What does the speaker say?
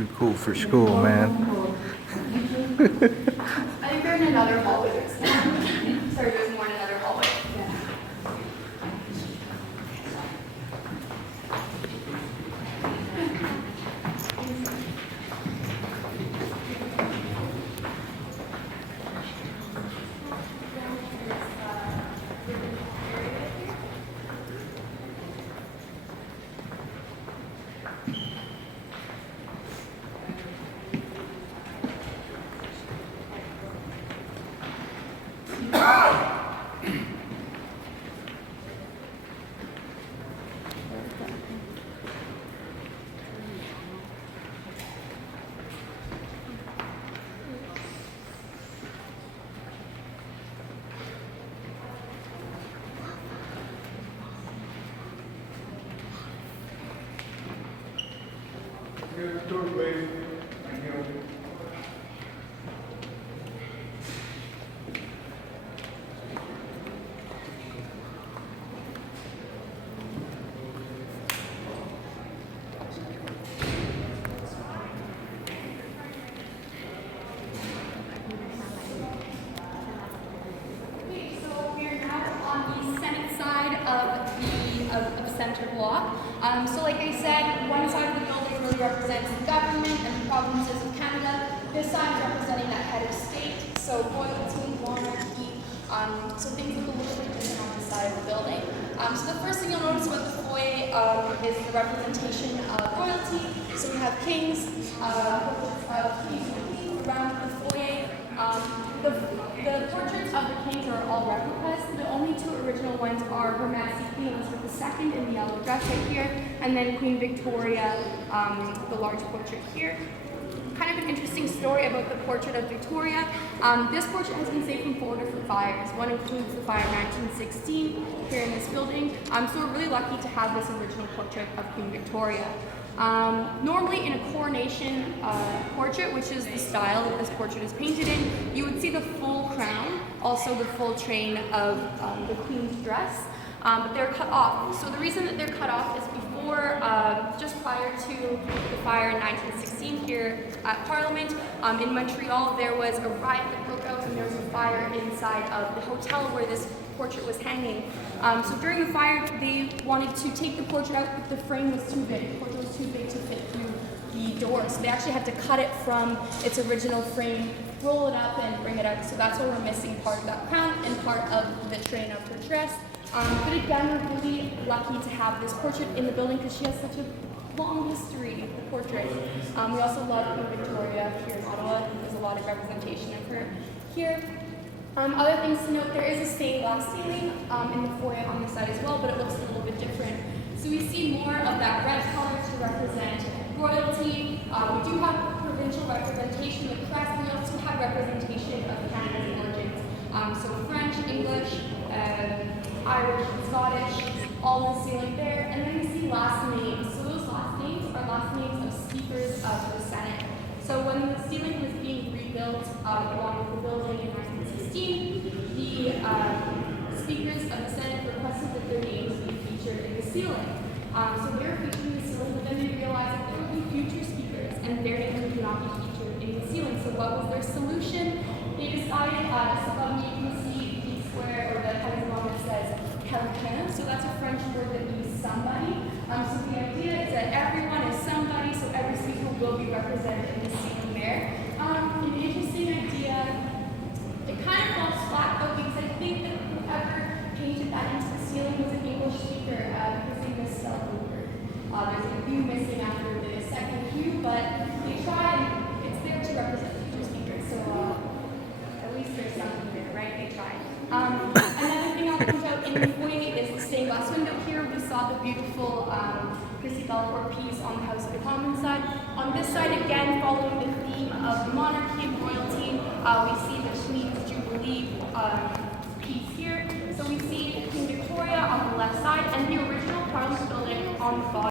too cool for school, man. I think they're in another hallway. Sorry, there's more in another hallway. Yeah. Of center block. So like I said, one side of the building really represents the government and the provinces of Canada. This side is representing that head of state, so royalty, monarchy, so things look a little bit different on this side of the building. So the first thing you'll notice about the foyer is the representation of royalty. So we have kings, around the foyer. The portraits of the kings are all replicas. The only two original ones are Her Majesty Queen Elizabeth II in the yellow dress right here, and then Queen Victoria, the large portrait here. Kind of an interesting story about the portrait of Victoria. This portrait has been saved from 4 different fires. One includes the fire in 1916 here in this building. So we're really lucky to have this original portrait of Queen Victoria. Normally in a coronation portrait, which is the style that this portrait is painted in, you would see the full crown, also the full train of the Queen's dress, but they're cut off. So the reason that they're cut off is before, just prior to the fire in 1916 here at Parliament, in Montreal, there was a riot that broke out and there was a fire inside of the hotel where this portrait was hanging. So during the fire, they wanted to take the portrait out, but the frame was too big. The portrait was too big to fit through the door. So they actually had to cut it from its original frame, roll it up, and bring it out. So that's why we're missing part of that crown and part of the train of her dress. But again, we're really lucky to have this portrait in the building because she has such a long history, the portrait. We also love Queen Victoria here in Ottawa. There's a lot of representation of her here. Other things to note, there is a stained glass ceiling in the foyer on this side as well, but it looks a little bit different. So we see more of that red color to represent royalty. We do have provincial representation with crest. We also have representation of Canada's origins. So French, English, Irish, Scottish, all in the ceiling there. And then we see last names. So those last names are last names of speakers of the Senate. So when the ceiling was being rebuilt along with the building in 1916, the speakers of the Senate requested that their names be featured in the ceiling. So they were featured in the ceiling, but then they realized that there would be future speakers and their names would not be featured in the ceiling. So what was their solution? They decided, above me you can see the square or the hexagon that says quelqu'un. So that's a French word that means somebody. So the idea is that everyone is somebody, so every speaker will be represented in the ceiling there. An interesting idea. It kind of falls flat though because I think that whoever painted that into the ceiling was an English speaker because they misspelled the word. There's a U missing after the second Q, but they tried. It's there to represent future speakers, so at least there's something there, right? They tried. Another thing I'll point out in the foyer is the stained glass window here. We saw the beautiful Chrissy Belcourt piece on the House of Commons side. On this side, again, following the theme of the monarchy and royalty, we see the Queen's Jubilee piece here. So we see Queen Victoria on the left side and the original Parliament building on the bottom.